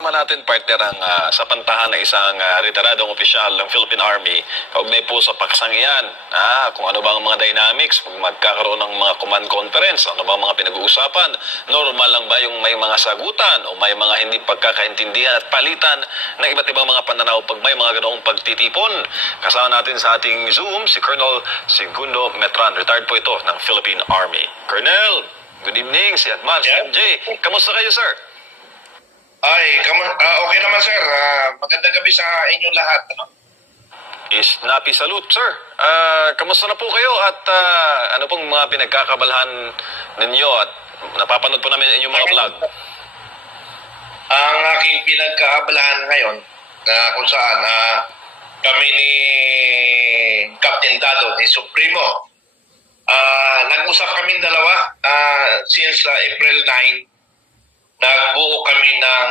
Natin partner ang sa pantahan ng isang retiradong opisyal ng Philippine Army kaugnay po sa paksang iyan. Kung ano bang mga dynamics, pag magkakaroon ng mga command conference, ano bang mga pinag-uusapan, normal lang ba yung may mga sagutan o may mga hindi pagkakaintindihan at palitan ng iba't ibang mga pananaw pag may mga ganoong pagtitipon. Kasama natin sa ating Zoom si Colonel Segundo Metran, retired po ito ng Philippine Army. Colonel, good evening, si Advance MJ. Kamusta kayo, sir? Okay naman sir. Magandang gabi sa inyong lahat. Napi salute, sir. Kamusta na po kayo at ano pong mga pinagkakabalhan ninyo at napapanood po namin inyong mga vlog? Ang aking pinagkakaabalahan ngayon kung saan kami ni Captain Dado, ni Supremo, nag-usap kami dalawa since April 9. Nagbuo kami ng